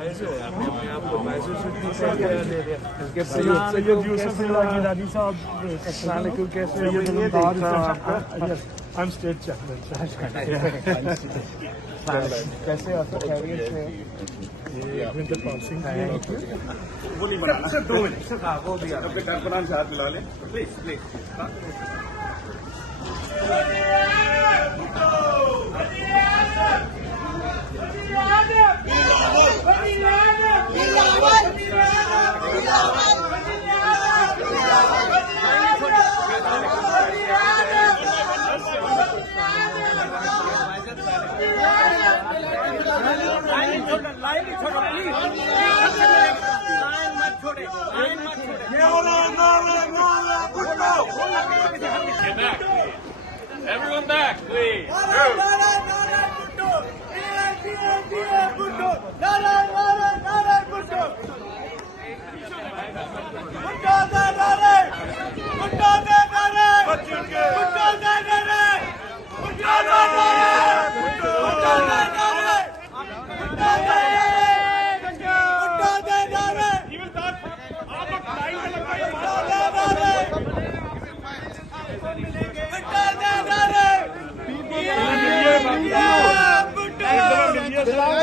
ऐसे हो यार, अपने आप को महसूस नहीं करते हैं। सैयद यूसुफ गिलानी साहब I'm state chairman. कैसे आप खैरियत से? ये पासिंग वो नहीं बनाना सर, 2 मिनट सर, हाँ वो दिया अपने कारकुनान से हाथ मिला लें please please. Get back. Everyone back, please. Line